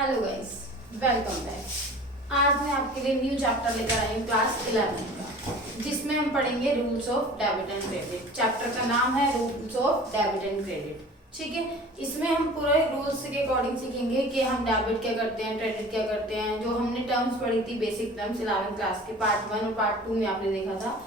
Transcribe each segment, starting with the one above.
Hello guys, welcome back. आज मैं आपके लिए न्यू चैप्टर लेकर आई हूँ क्लास 11 का, जिसमें हम पढ़ेंगे rules of debit and credit. Chapter का नाम है rules of debit and credit. ठीक है, इसमें हम पूरे रूल्स के अकॉर्डिंग सीखेंगे कि हम डेबिट क्या करते हैं, क्रेडिट क्या करते हैं। जो हमने टर्म्स पढ़ी थी, बेसिक टर्म्स 11th क्लास के पार्ट 1 और पार्ट 2 में आपने देखा था,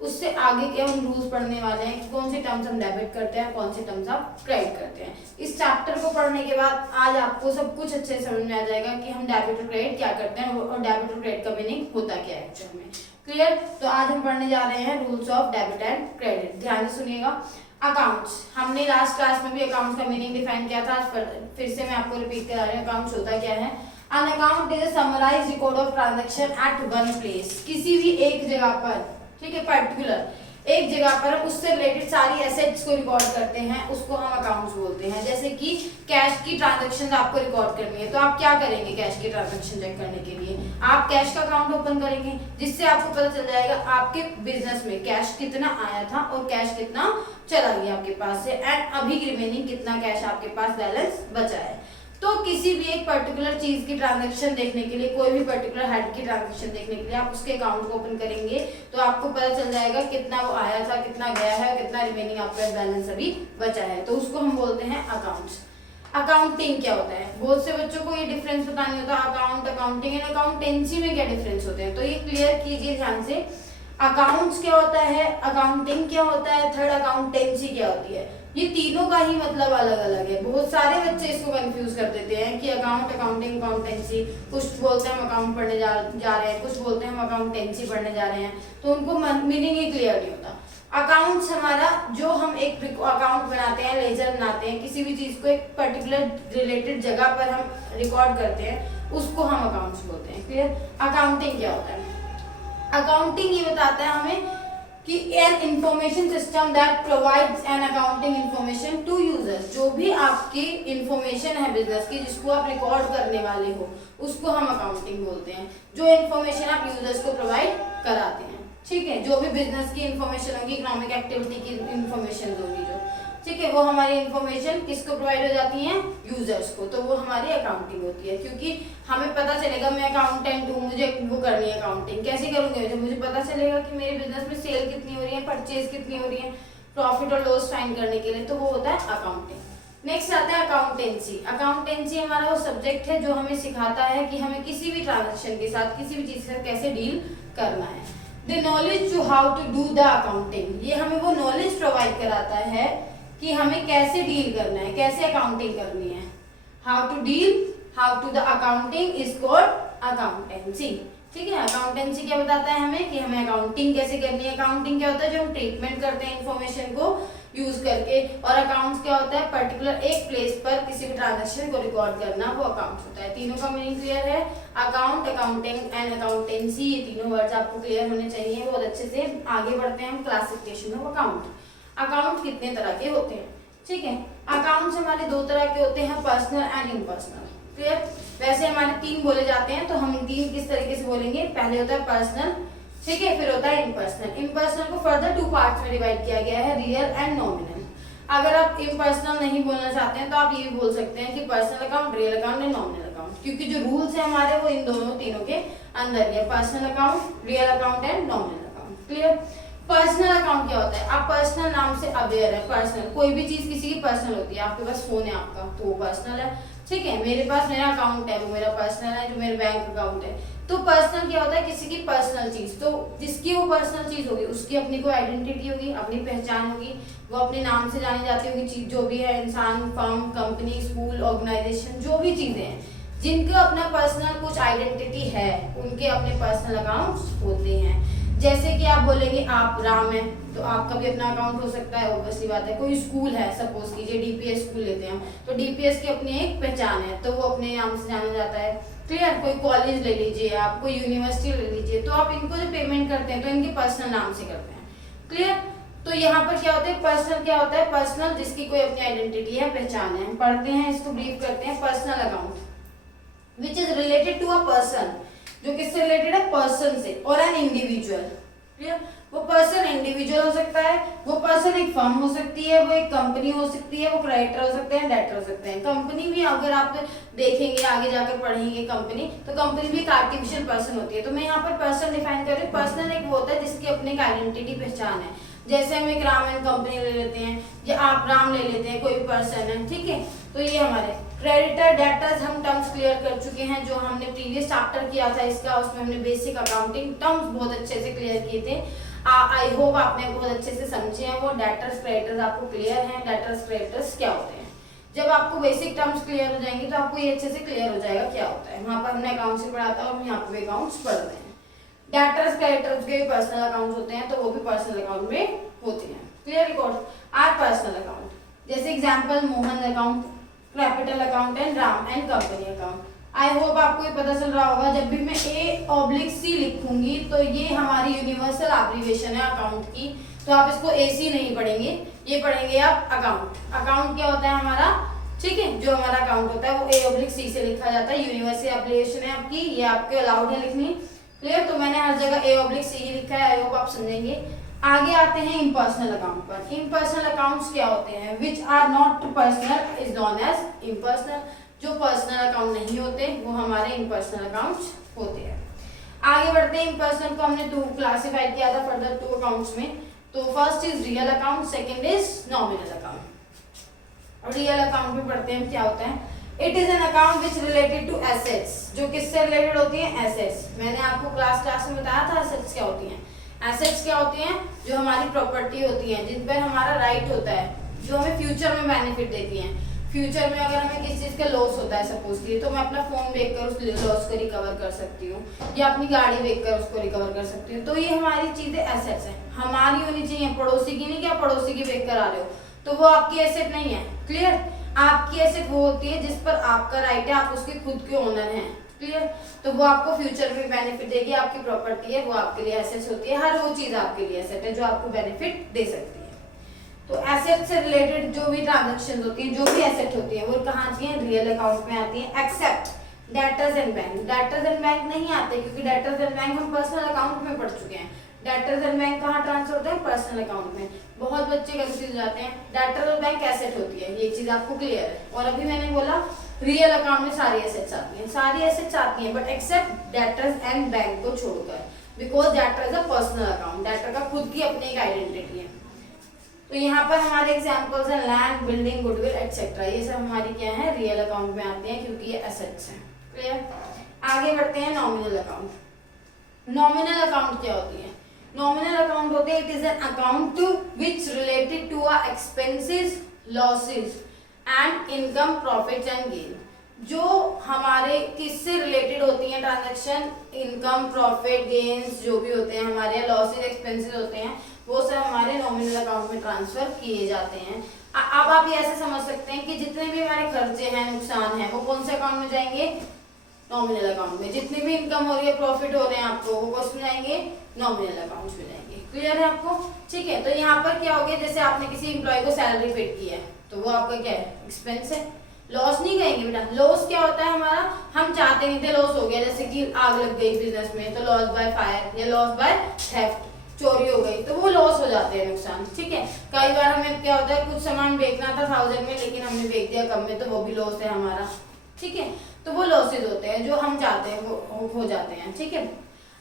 उससे आगे के हम रूल्स पढ़ने वाले हैं कि कौन से टर्म्स हम डेबिट करते हैं, कौन से टर्म्स आप क्रेडिट करते हैं। इस चैप्टर को पढ़ने के बाद आज आपको सब कुछ अच्छे से समझ में आ जाएगा कि हम डेबिट और क्रेडिट क्या करते हैं और डेबिट और क्रेडिट का मीनिंग होता क्या है एक्चुअल में। क्लियर? तो आज हम पढ़ने जा रहे हैं rules of debit and credit. ध्यान से सुनिएगा। अकाउंट्स, हमने लास्ट क्लास में भी अकाउंट्स का मीनिंग डिफाइन किया था, फिर से मैं आपको रिपीट करा रही हूँ। अकाउंट्स होता क्या है? An account is a summarized record of transaction at one place। किसी भी एक जगह पर, ठीक है, पर्टिकुलर एक जगह पर हम उससे रिलेटेड सारी एसेट्स को रिकॉर्ड करते हैं, उसको हम अकाउंट्स बोलते हैं। जैसे कि कैश की ट्रांजैक्शंस आपको रिकॉर्ड करनी है, तो आप क्या करेंगे? कैश की ट्रांजैक्शन चेक करने के लिए आप कैश का अकाउंट ओपन करेंगे, जिससे आपको पता चल जाएगा आपके बिजनेस में कैश कितना आया था और कैश कितना चला गया आपके पास से, एंड अभी रिमेनिंग कितना कैश आपके पास बैलेंस बचा है। तो किसी भी एक पर्टिकुलर चीज की ट्रांजैक्शन देखने के लिए, कोई भी पर्टिकुलर हेड की ट्रांजैक्शन देखने के लिए आप उसके अकाउंट को ओपन करेंगे, तो आपको पता चल जाएगा कितना वो आया था, कितना गया है और कितना रिमेनिंग आपका बैलेंस अभी बचा है। तो उसको हम बोलते हैं अकाउंट्स। अकाउंटिंग क्या होता है? बहुत से बच्चों को ये डिफरेंस पता नहीं होता, अकाउंट, अकाउंटिंग एंड अकाउंटेंसी में क्या डिफरेंस होते हैं, तो ये क्लियर कीजिए ध्यान से। अकाउंट्स क्या होता है, अकाउंटिंग क्या होता है, थर्ड अकाउंटेंसी क्या होती है। ये तीनों का ही मतलब अलग अलग है। बहुत सारे बच्चे इसको कंफ्यूज कर देते हैं कि अकाउंट, अकाउंटिंग, अकाउंटेंसी। कुछ बोलते हैं हम अकाउंट पढ़ने जा रहे हैं, कुछ बोलते हैं हम अकाउंटेंसी पढ़ने जा रहे हैं, तो उनको मीनिंग ही क्लियर नहीं होता। अकाउंट्स हमारा, जो हम एक अकाउंट बनाते हैं, लेजर बनाते हैं, किसी भी चीज को एक पर्टिकुलर रिलेटेड जगह पर हम रिकॉर्ड करते हैं, उसको हम अकाउंट्स बोलते हैं। क्लियर? अकाउंटिंग क्या होता है? अकाउंटिंग ये बताता है हमें कि an information system that provides an accounting information to users. जो भी आपकी इंफॉर्मेशन है बिजनेस की, जिसको आप रिकॉर्ड करने वाले हो, उसको हम अकाउंटिंग बोलते हैं। जो इंफॉर्मेशन आप यूजर्स को प्रोवाइड कराते हैं, ठीक है, जो भी बिजनेस की इंफॉर्मेशन होगी, इकोनॉमिक एक्टिविटी की इंफॉर्मेशन होगी जो, ठीक है, वो हमारी इंफॉर्मेशन किसको प्रोवाइड हो जाती है? यूजर्स को। तो वो हमारी अकाउंटिंग होती है, क्योंकि हमें पता चलेगा मैं अकाउंटेंट हूँ, मुझे वो करनी है अकाउंटिंग। कैसे करूंगे? जब मुझे पता चलेगा कि मेरे बिजनेस में सेल कितनी हो रही है, परचेज कितनी हो रही है, प्रॉफिट और लॉस फाइंड करने के लिए, तो वो होता है अकाउंटिंग। नेक्स्ट आता है अकाउंटेंसी। अकाउंटेंसी हमारा वो सब्जेक्ट है जो हमें सिखाता है कि हमें किसी भी ट्रांजेक्शन के साथ, किसी भी चीज के साथ कैसे डील करना है। The knowledge to how to do the accounting, ये हमें वो नॉलेज प्रोवाइड कराता है कि हमें कैसे डील करना है, कैसे अकाउंटिंग करनी है। How to deal, how to the accounting is called accountancy. ठीक है, अकाउंटेंसी क्या बताता है हमें कि हमें अकाउंटिंग कैसे करनी है। अकाउंटिंग क्या होता है? जो हम ट्रीटमेंट करते हैं इंफॉर्मेशन को यूज करके, और अकाउंट्स क्या होता है? पर्टिकुलर एक प्लेस पर किसी भी ट्रांजैक्शन को रिकॉर्ड करना, वो अकाउंट्स होता है। तीनों का मीनिंग क्लियर है? अकाउंट, अकाउंटिंग एंड अकाउंटेंसी, ये तीनों वर्ड्स आपको क्लियर होने चाहिए बहुत अच्छे से। आगे बढ़ते हैं हम क्लासिफिकेशन ऑफ अकाउंट। अकाउंट कितने तरह के होते हैं? ठीक है, अकाउंट्स हमारे दो तरह के होते हैं, पर्सनल एंड इम्पर्सनल। क्लियर? वैसे हमारे तीन बोले जाते हैं, तो हम तीन किस तरीके से बोलेंगे? पहले होता है पर्सनल, ठीक है, फिर होता है इम्पर्सनल। इम्पर्सनल को फर्दर 2 पार्ट्स में डिवाइड किया गया है, रियल एंड नॉमिनल। अगर आप इम्पर्सनल नहीं बोलना चाहते हैं तो आप ये भी बोल सकते हैं कि personal account, real account and nominal account, क्योंकि जो रूल्स है हमारे वो इन दोनों तीनों के अंदर है, personal account, real account and nominal account. Clear? Personal account क्या होता है? आप पर्सनल नाम से अवेयर है। पर्सनल, कोई भी चीज किसी की पर्सनल होती है। आपके पास फोन है आपका, तो वो पर्सनल है, ठीक है। मेरे पास मेरा अकाउंट है, वो मेरा पर्सनल है, जो मेरा बैंक अकाउंट है। तो पर्सनल क्या होता है? किसी की पर्सनल चीज। तो जिसकी वो पर्सनल चीज होगी, उसकी अपनी कोई आइडेंटिटी होगी, अपनी पहचान होगी, वो अपने नाम से जानी जाती होगी चीज, जो भी है, इंसान, फर्म, कंपनी, स्कूल, ऑर्गेनाइजेशन, जो भी चीजें हैं जिनका अपना पर्सनल कुछ आइडेंटिटी है, उनके अपने पर्सनल अकाउंट्स होते हैं। जैसे कि आप बोलेंगे आप राम है, तो आपका भी अपना अकाउंट हो सकता है, ऑब्वियसली बात है। कोई स्कूल है, सपोज कीजिए डीपीएस स्कूल लेते हैं हम, तो डीपीएस की अपनी एक पहचान है, तो वो अपने नाम से जाना जाता है। क्लियर? कोई कॉलेज ले लीजिए आप, कोई यूनिवर्सिटी ले लीजिए, तो आप इनको जो पेमेंट करते हैं तो इनके पर्सनल नाम से करते हैं। क्लियर? तो यहाँ पर क्या होता है? पर्सनल क्या होता है? पर्सनल जिसकी कोई अपनी आइडेंटिटी है, पहचान है। हम पढ़ते हैं, इसको ब्रीफ करते हैं। Personal account which is related to a person, जो किससे रिलेटेड है? पर्सन से, और एन इंडिविजुअल, क्लियर। वो पर्सन इंडिविजुअल हो सकता है, वो पर्सन एक फर्म हो सकती है, वो एक कंपनी हो सकती है, वो क्रेडिटर हो सकते हैं, डेटर हो सकते हैं। कंपनी भी अगर आप देखेंगे आगे जाकर पढ़ेंगे कंपनी, तो कंपनी भी एक आर्टिफिशियल पर्सन होती है। तो मैं यहाँ पर पर्सन डिफाइन कर रही हूँ। पर्सन एक वो होता है जिसकी अपनी एक आइडेंटिटी पहचान है। जैसे हम एक राम एंड कंपनी ले लेते हैं, या आप राम ले लेते हैं, कोई भी पर्सन है, ठीक है। तो ये हमारे क्रेडिटर डेटर्स हम टर्म्स क्लियर कर चुके हैं, जो हमने प्रीवियस चैप्टर किया था इसका, उसमें हमने बेसिक अकाउंटिंग टर्म्स बहुत अच्छे से क्लियर किए थे। आई होप आपने बहुत अच्छे से समझे हैं वो। डेटर्स क्रेडिटर्स आपको क्लियर हैं। डेटर्स क्रेडिटर्स क्या होते हैं? जब आपको बेसिक टर्म्स क्लियर हो जाएंगे तो आपको ये अच्छे से क्लियर हो जाएगा क्या होता है। वहां पर हमने अकाउंट्स से पढ़ा था और हम यहाँ पे अकाउंट्स पढ़ रहे हैं। डेटर्स क्रेडिटर्स के पर्सनल अकाउंट होते हैं, तो वो भी पर्सनल अकाउंट में होते हैं। Clear record are personal account. जैसे example Mohan account, capital account and Ram and company account. I hope आपको ये पता चल रहा होगा, जब भी मैं A/C लिखूंगी तो ये हमारी यूनिवर्सल एब्रिविएशन है अकाउंट की, तो आप इसको AC नहीं पढ़ेंगे, ये पढ़ेंगे आप अकाउंट। अकाउंट क्या होता है हमारा, ठीक है, जो हमारा अकाउंट होता है वो A/C से लिखा जाता है। यूनिवर्सल एब्रिविएशन है आपकी, ये आपके अलाउड है लिखनी। क्लियर। तो मैंने हर जगह A/C ही लिखा है, आई होप आप समझेंगे। आगे आते हैं इम्पर्सनल अकाउंट पर। इम्पर्सनल अकाउंट्स क्या होते हैं? Which are not personal is known as impersonal. जो पर्सनल अकाउंट नहीं होते वो हमारे इम्पर्सनल अकाउंट्स होते हैं। आगे बढ़ते हैं। इम्पर्सनल को हमने टू क्लासिफाई किया था फर्दर टू अकाउंट्स में। तो first is real account, second is nominal account. Real account में पढ़ते हैं क्या होता है। It is an account which related to assets. जो किससे रिलेटेड होती है? एसेट्स। मैंने आपको क्लास में बताया था एसेट्स क्या होती हैं। एसेट्स क्या होती हैं? जो हमारी प्रॉपर्टी होती है, जिन पर हमारा राइट होता है, जो हमें फ्यूचर में बेनिफिट देती हैं। फ्यूचर में अगर हमें किसी चीज का लॉस होता है सपोज की, तो मैं अपना फोन बेचकर उस लॉस को रिकवर कर सकती हूँ, या अपनी गाड़ी बेचकर उसको रिकवर कर सकती हूँ। तो ये हमारी चीजें एसेट्स हैं, हमारी होनी चाहिए, पड़ोसी की नहीं। क्या पड़ोसी की बेच कर आ रहे हो तो वो आपकी एसेट नहीं है। क्लियर। आपकी एसेट वो होती है जिस पर आपका राइट है, आप उसके खुद के ओनर हैं। क्लियर। तो वो आपको फ्यूचर में बेनिफिट देगी, आपकी प्रॉपर्टी है, वो आपके लिए एसेट होती है। हर वो चीज आपके लिए एसेट है जो आपको बेनिफिट दे सकती है। तो एसेट से रिलेटेड जो भी ट्रांजैक्शंस होती हैं, जो भी एसेट होती है, वो कहाँ आती है? रियल अकाउंट में आती है, except debtors and bank. Debtors and bank नहीं आते, क्योंकि डेटर्स एंड बैंक हम पर्सनल अकाउंट में पढ़ चुके हैं। डेटर्स एंड बैंक कहाँ ट्रांसफर होता है? पर्सनल अकाउंट में। बहुत बच्चे कंफ्यूज हो जाते हैं। डेटर और बैंक एसेट होती है, ये चीज आपको क्लियर है। और अभी मैंने बोला रियल अकाउंट में सारी एसेट्स आती हैं, सारी एसेट्स आती हैं, but except debtors and bank को छोड़कर, because debtor is a personal account. Debtor का खुद की अपनी एक आइडेंटिटी है। तो यहाँ पर हमारे एग्जांपल्स हैं लैंड, बिल्डिंग, गुडविल एटसेट्रा। ये सब हमारी क्या है? रियल अकाउंट में आते हैं, क्योंकि ये एसेट्स हैं। क्लियर। आगे बढ़ते हैं नॉमिनल अकाउंट। नॉमिनल अकाउंट क्या होती है? नॉमिनल अकाउंट होते हैं, it is an account which related to our expenses, losses and income, profits and gain. जो हमारे किससे रिलेटेड होती हैं ट्रांजैक्शन? इनकम, प्रॉफिट, गेन्स जो भी होते हैं हमारे, लॉसेस, एक्सपेंसेस होते हैं, वो सब हमारे नॉमिनल अकाउंट में ट्रांसफर किए जाते हैं। अब आप ये ऐसे समझ सकते हैं कि जितने भी हमारे खर्चे हैं, नुकसान है, वो कौन से अकाउंट में जाएंगे? नॉमिनल अकाउंट में। जितनी भी इनकम हो रही है, प्रॉफिट हो रहे हैं आपको, वो कौन में जाएंगे? नॉमिनल अकाउंट में जाएंगे। क्लियर है आपको? ठीक है। तो यहाँ पर क्या हो गया, जैसे आपने किसी एम्प्लॉय को सैलरी पेड की है, तो वो आपका क्या है? एक्सपेंस है। लॉस नहीं कहेंगे बेटा। लॉस क्या होता है हमारा? हम चाहते नहीं थे, लॉस हो गया, जैसे कि आग लग गई बिजनेस में, तो लॉस बाय फायर या लॉस बाय थेफ्ट, चोरी हो गई, तो वो लॉस हो जाते हैं, नुकसान। ठीक है। कई बार हमें क्या होता है, कुछ सामान बेचना था 1000 में, लेकिन हमने बेच दिया कम में, तो वो भी लॉस है हमारा। ठीक है। तो वो लॉसेज होते हैं, जो हम चाहते हैं वो हो जाते हैं। ठीक है।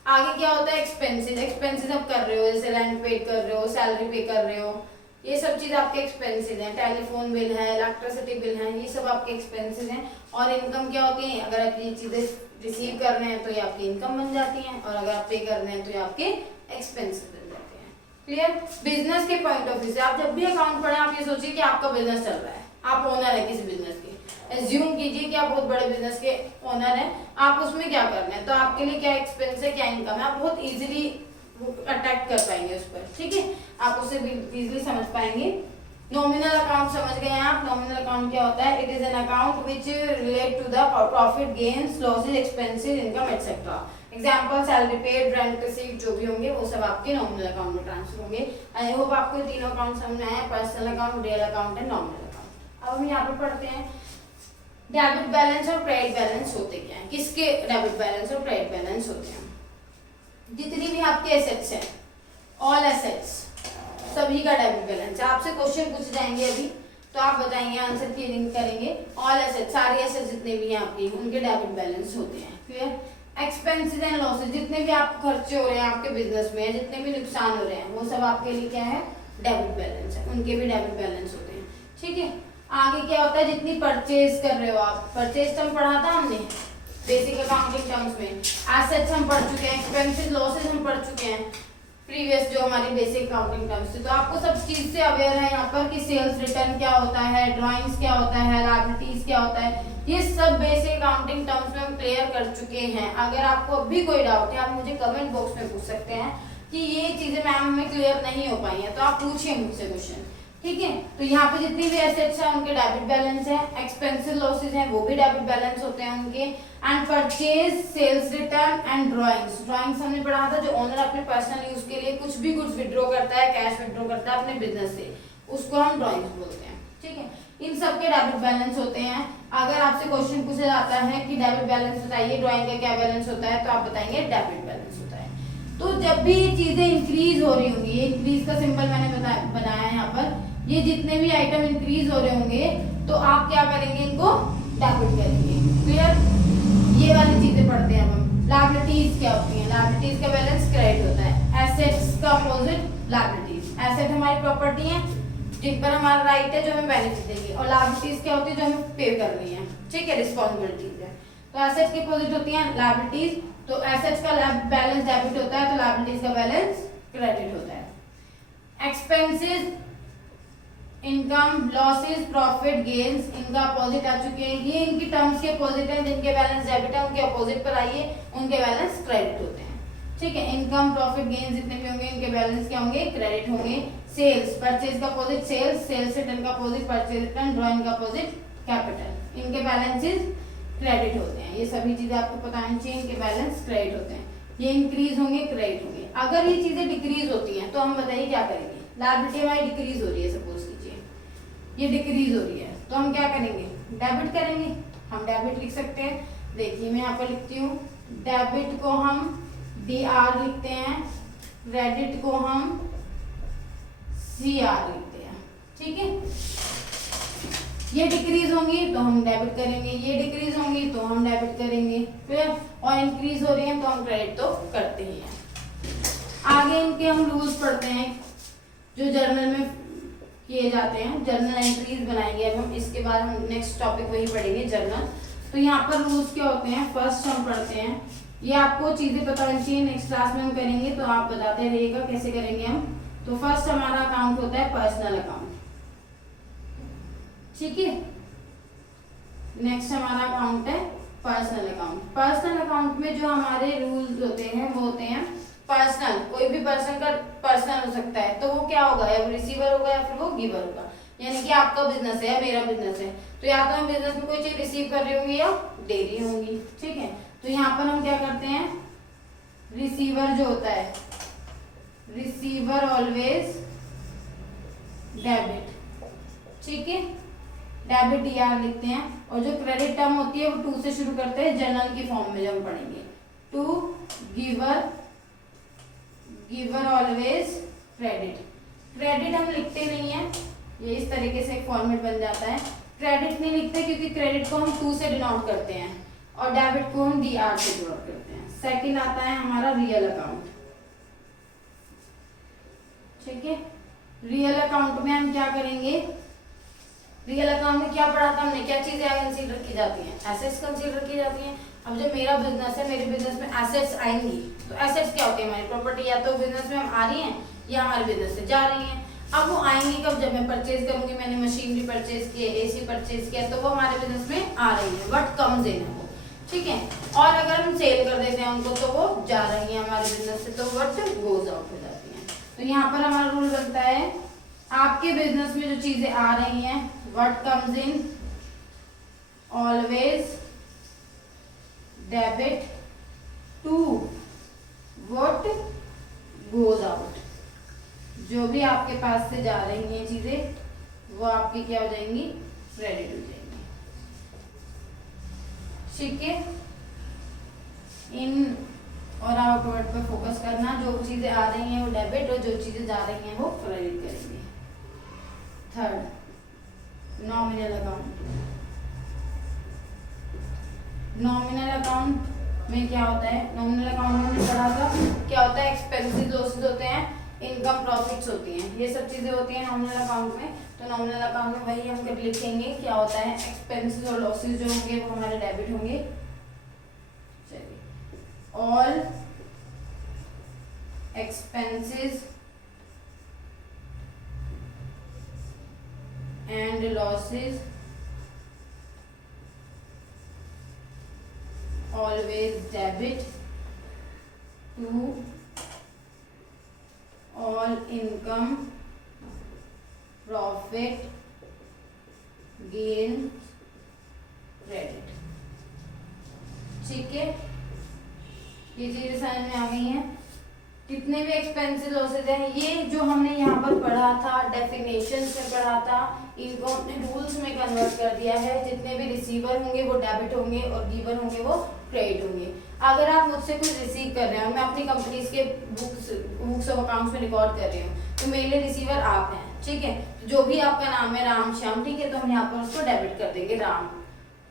आगे क्या होता है? एक्सपेंसेस। एक्सपेंसेस आप कर रहे हो, जैसे रेंट पे कर रहे हो, सैलरी पे कर रहे हो, ये सब चीज आपके एक्सपेंसेस हैं। टेलीफोन बिल है, इलेक्ट्रिसिटी बिल है, ये सब आपके एक्सपेंसेस हैं। और इनकम क्या होती है? अगर आप ये चीजें रिसीव कर रहे हैं तो ये आपकी इनकम बन जाती हैं, और अगर आप पे कर रहे हैं तो ये आपके एक्सपेंसेस बन जाते हैं। क्लियर। बिजनेस के पॉइंट ऑफ व्यू से आप जब भी अकाउंट पढ़े, आप ये सोचिए कि आपका बिजनेस चल रहा है, आप ओनर है किसी बिजनेस के। एज्यूम कीजिए कि आप बहुत बड़े बिजनेस के ओनर हैं, आप उसमें क्या करना है, तो आपके लिए क्या एक्सपेंस है, क्या इनकम है, आप बहुत इजीली अटैक कर पाएंगे उस पर। ठीक है। आप उसे इजीली समझ पाएंगे। नॉमिनल अकाउंट समझ गए हैं आप? नॉमिनल अकाउंट क्या होता है? It is an account which relate to the profit, gains, losses, expenses, income etcetera. Example salary paid, rent received जो भी होंगे, वो सब आपके नॉमिनल अकाउंट में ट्रांसफर होंगे। आई होप आपको तीनों अकाउंट समझ में आए, personal account, real account and nominal account. अब हम यहाँ पे पढ़ते हैं डेबिट बैलेंस और क्रेडिट बैलेंस होते क्या है। किसके डेबिट बैलेंस और क्रेडिट बैलेंस होते हैं? जितनी भी आपके एसेट्स हैं, ऑल एसेट्स सभी का डेबिट बैलेंस है। आपसे क्वेश्चन पूछ जाएंगे अभी तो आप बताएंगे, आंसर क्लियरिंग करेंगे। ऑल एसेट्स सारे एसेट्स जितने भी हैं आपके उनके डेबिट बैलेंस होते हैं। क्लियर। एक्सपेंसेस एंड लॉसेस जितने भी आपको खर्चे हो रहे हैं आपके बिजनेस में, जितने भी नुकसान हो रहे हैं वो सब आपके लिए क्या है, डेबिट बैलेंस है, उनके भी डेबिट बैलेंस होते हैं। ठीक है। आगे क्या होता है, जितनी परचेज कर रहे हो आप, परचेज टर्म पढ़ा था हमने बेसिक अकाउंटिंग टर्म्स में। एसेट्स हम पढ़ चुके हैं, एक्सपेंसेस लॉसेस हम पढ़ चुके हैं प्रीवियस जो हमारी बेसिक अकाउंटिंग टर्म्स थी। तो आपको सब चीज से अवेयर है यहाँ पर कि सेल्स रिटर्न क्या होता है, ड्राइंग्स क्या होता है, लायबिलिटीज क्या होता है, ये सब बेसिक अकाउंटिंग टर्म्स में हम क्लियर कर चुके हैं। अगर आपको अभी कोई डाउट है आप मुझे कमेंट बॉक्स में पूछ सकते हैं कि ये चीजें मैम हमें क्लियर नहीं हो पाई हैं, तो आप पूछिए मुझसे क्वेश्चन। ठीक है। तो यहाँ पे जितनी भी एसेट्स हैं उनके डेबिट बैलेंस है, एक्सपेंसेस लॉसेस हैं वो भी डेबिट बैलेंस होते हैं उनके, and purchase, sales return and drawings. Drawings हमने पढ़ा था जो ओनर अपने पर्सनल यूज के लिए कुछ भी गुड्स विड्रॉ करता है, कैश विड्रॉ करता है अपने बिजनेस से, उसको हम ड्राइंग्स बोलते हैं। ठीक है। इन सब के डेबिट बैलेंस होते हैं। अगर आपसे क्वेश्चन पूछा जाता है कि डेबिट बैलेंस बताइए, ड्राइंग का क्या बैलेंस होता है, तो आप बताएंगे डेबिट बैलेंस होता है। तो जब भी चीजें इंक्रीज हो रही होंगी, ये इंक्रीज का सिंबल मैंने बनाया है यहाँ पर, ये जितने भी आइटम इंक्रीज हो रहे होंगे तो आप क्या करेंगे, इनको डेबिट करेंगे। क्लियर। ये वाली चीजें पढ़ते हैं हम। लायबिलिटीज क्या होती है, लायबिलिटीज का बैलेंस क्रेडिट होता है। एसेट्स का अपोजिट लायबिलिटीज। एसेट हमारी प्रॉपर्टी है जिन पर हमारा राइट है जो हमें बेनिफिट देगी, और लायबिलिटीज क्या होती है जो हमें पे करनी है। ठीक है, रिस्पॉन्सिबिलिटीज है। तो एसेट्स की अपोजिट होती है लायबिलिटीज। तो एसेट्स का बैलेंस डेबिट होता है तो लायबिलिटीज का बैलेंस क्रेडिट होता है। Expenses, income, losses, profit, gains, इनका अपोजिट आ चुके हैं। ये इनकी टर्म्स के अपोजिट हैं, जिनके बैलेंस डेबिट है उनके अपोजिट पर आइए, उनके बैलेंस क्रेडिट होते हैं। ठीक है। इनकम, प्रॉफिट, गेन्स जितने भी होंगे इनके बैलेंस क्या होंगे, क्रेडिट होंगे। सेल्स, परचेज का अपोजिट सेल्स, सेल्स रिटर्न का अपोजिट परचेज रिटर्न, ड्राइंग का अपोजिट कैपिटल, इनके बैलेंसेस क्रेडिट होते हैं। ये सभी चीजें आपको पता होनी चाहिए, इनके बैलेंस क्रेडिट होते हैं। ये इंक्रीज होंगे, क्रेडिट होंगे। अगर ये चीजें डिक्रीज होती हैं तो हम बताइए क्या करेंगे। लायबिलिटी हमारी डिक्रीज हो रही है, सपोज कीजिए ये डिक्रीज हो रही है, तो हम क्या करेंगे, डेबिट करेंगे। हम डेबिट लिख सकते हैं, देखिए मैं यहाँ पर लिखती हूँ, डेबिट को हम DR लिखते हैं, क्रेडिट को हम CR लिखते हैं। ठीक है। ये डिक्रीज होंगी तो हम डेबिट करेंगे, ये डिक्रीज होंगी तो हम डेबिट करेंगे, फिर और इंक्रीज हो रही है तो हम क्रेडिट तो करते ही हैं। आगे इनके हम रूल्स पढ़ते हैं जो जर्नल में किए जाते हैं, जर्नल एंट्रीज बनाएंगे अब हम। इसके बाद हम नेक्स्ट टॉपिक वही पढ़ेंगे, जर्नल। तो यहाँ पर रूल्स क्या होते हैं, फर्स्ट हम पढ़ते हैं, ये आपको चीजें पता होनी चाहिए, नेक्स्ट क्लास में हम करेंगे तो आप बताते रहिएगा कैसे करेंगे हम। तो फर्स्ट हमारा अकाउंट होता है पर्सनल अकाउंट। ठीक है। नेक्स्ट हमारा अकाउंट है पर्सनल अकाउंट। पर्सनल अकाउंट में जो हमारे रूल्स होते हैं वो होते हैं पर्सनल, कोई भी पर्सन का पर्सनल हो सकता है, तो वो क्या होगा, या वो रिसीवर होगा या फिर वो गिवर होगा। यानी कि आपका बिजनेस है या मेरा बिजनेस है, तो या तो हम बिजनेस में कोई चीज रिसीव कर रहे होंगे या दे रही होंगी। ठीक है। तो यहाँ पर हम क्या करते हैं, रिसीवर जो होता है, रिसीवर ऑलवेज डेबिट। ठीक है, डेबिट DR लिखते हैं। और जो क्रेडिट टर्म होती है वो 2 से शुरू करते हैं, जर्नल की फॉर्म में जब हम पढ़ेंगे। To giver, giver always credit. Credit हम लिखते नहीं है, ये इस तरीके से एक फॉर्मेट बन जाता है। क्रेडिट नहीं लिखते क्योंकि क्रेडिट को हम 2 से डिनोट करते हैं और डेबिट को हम DR से डिनोट करते हैं। सेकंड आता है हमारा रियल अकाउंट। ठीक है। रियल अकाउंट में हम क्या करेंगे, रियल अकाउंट में क्या पढ़ा था हमने, क्या चीजें कंसीडर की जाती हैं, एसेट्स कंसीडर की जाती हैं। अब जब मेरा बिजनेस है, मेरे बिजनेस में एसेट्स आएंगी, तो एसेट्स क्या होती है, हमारी प्रॉपर्टी, या तो बिजनेस में हम आ रही हैं या हमारे बिजनेस से जा रही हैं। अब वो आएंगी कब, जब मैं परचेज करूंगी, मैंने मशीनरी परचेज की, AC परचेज किया, तो वो हमारे बिजनेस में आ रही है, व्हाट कम्स इन है वो। ठीक है। और अगर हम सेल कर देते हैं उनको तो वो जा रही है हमारे बिजनेस से, तो व्हाट गोज आउट हो जाती है। तो यहाँ पर हमारा रूल बनता है, आपके बिजनेस में जो चीजें आ रही हैं, what comes in always debit to what goes out. जो भी आपके पास से जा रही हैं चीजें वो आपकी क्या हो जाएंगी, क्रेडिट हो जाएंगी। ठीक है। इन और आउटवर्ड पे फोकस करना, जो चीजें आ रही हैं वो डेबिट और जो चीजें जा रही हैं वो क्रेडिट करेंगे। Third, nominal account. Nominal account में क्या होता है, नॉमिनल अकाउंट में हमने पढ़ा था क्या होता है, एक्सपेंसेस लॉसेस होते हैं, इनकम प्रॉफिट्स होती हैं, ये सब चीजें होती हैं नॉमिनल अकाउंट में। तो नॉमिनल अकाउंट में वही हम कर लिखेंगे, क्या होता है, एक्सपेंसेस और लॉसेस जो होंगे वो हमारे डेबिट होंगे। चलिए, all expenses and losses always debit to all income, profit, gain, credit। ठीक है, ये चीजें समझ में आ गई हैं। जितने भी एक्सपेंसेस लॉसेस हैं, ये जो हमने यहाँ पर पढ़ा था, डेफिनेशन में पढ़ा था, इनको हमने रूल्स में कन्वर्ट कर दिया है। जितने भी रिसीवर होंगे वो डेबिट होंगे और गिवर होंगे वो क्रेडिट होंगे। अगर आप मुझसे कुछ रिसीव कर रहे हो, मैं अपनी कंपनीज के बुक्स ऑफ अकाउंट्स में रिकॉर्ड कर रही हूँ, तो मेरे लिए रिसीवर आप हैं, ठीक है। जो भी आपका नाम है राम श्याम, ठीक है, तो हम यहाँ पर उसको डेबिट कर देंगे, राम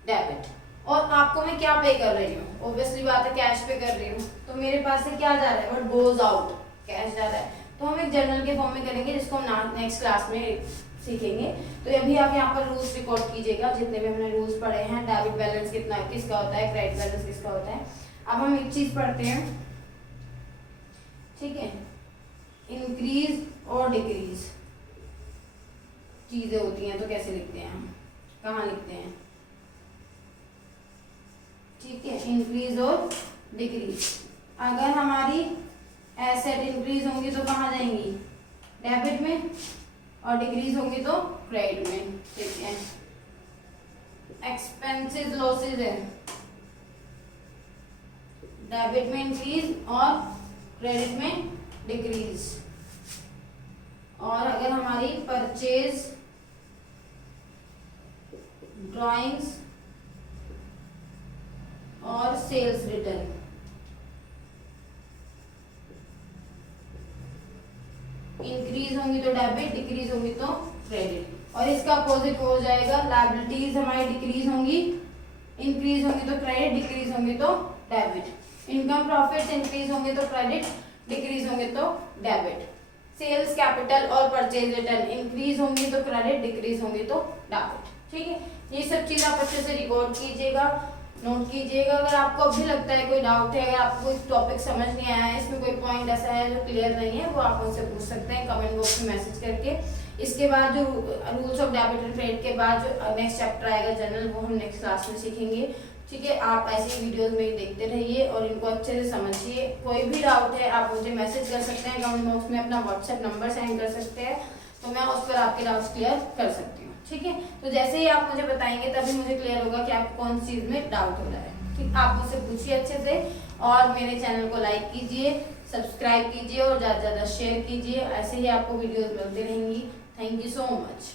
डेबिट। और आपको मैं क्या पे कर रही हूँ, ऑब्वियसली बात है कैश पे कर रही हूँ, तो मेरे पास से क्या जा रहा है, व्हाट गोज आउट, कैश जा रहा है। तो हम एक जर्नल के फॉर्म में करेंगे, जिसको हम नेक्स्ट क्लास में सीखेंगे। तो अभी आप यहाँ पर रूल्स रिकॉर्ड कीजिएगा, जितने भी हमने रूल्स पढ़े हैं। डेबिट बैलेंस कितना किसका होता है, क्रेडिट बैलेंस किसका होता है। अब हम एक चीज पढ़ते हैं, ठीक है, इंक्रीज और डिक्रीज चीजें होती हैं, तो कैसे लिखते हैं हम, कहाँ लिखते हैं, ठीक है, इंक्रीज और डिक्रीज। अगर हमारी एसेट इंक्रीज होंगी तो कहाँ जाएंगी, डेबिट में, और डिक्रीज होंगी तो क्रेडिट में, ठीक है। एक्सपेंसेस लॉसेज है, डेबिट में इंक्रीज और क्रेडिट में डिक्रीज। और अगर हमारी परचेज, ड्राइंग्स और सेल्स रिटर्न, इंक्रीज होंगी तो डेबिट, डिक्रीज होंगी तो क्रेडिट। और इसका अपोजिट हो जाएगा, लायबिलिटीज हमारी डिक्रीज होंगी, इंक्रीज होंगी तो क्रेडिट, डिक्रीज होंगी तो डेबिट। इनकम प्रॉफिट्स इंक्रीज होंगे तो क्रेडिट, डिक्रीज होंगे तो डेबिट। सेल्स कैपिटल और परचेज रिटर्न इंक्रीज होंगी तो क्रेडिट, डिक्रीज होंगी तो डेबिट, ठीक है। ये सब चीज आप अच्छे से रिकॉर्ड कीजिएगा, नोट कीजिएगा। अगर आपको अभी लगता है कोई डाउट है, अगर आपको कोई टॉपिक समझ नहीं आया है, इसमें कोई पॉइंट ऐसा है जो क्लियर नहीं है, वो आप मुझसे पूछ सकते हैं कमेंट बॉक्स में मैसेज करके। इसके बाद जो rules of debit and credit के बाद जो नेक्स्ट चैप्टर आएगा जनरल, वो हम नेक्स्ट क्लास में सीखेंगे, ठीक है। आप ऐसी वीडियोस में देखते रहिए और इनको अच्छे से समझिए। कोई भी डाउट है आप मुझे मैसेज कर सकते हैं, कमेंट बॉक्स में अपना व्हाट्सएप नंबर सेंड कर सकते हैं, तो मैं उस पर आपके डाउट्स क्लियर कर सकती हूँ, ठीक है। तो जैसे ही आप मुझे बताएंगे तभी मुझे क्लियर होगा कि आपको कौन सी चीज में डाउट हो रहा है, ठीक। आप मुझसे पूछिए अच्छे से, और मेरे चैनल को लाइक कीजिए, सब्सक्राइब कीजिए और ज़्यादा से ज़्यादा शेयर कीजिए। ऐसे ही आपको वीडियोस मिलती रहेंगी। Thank you so much.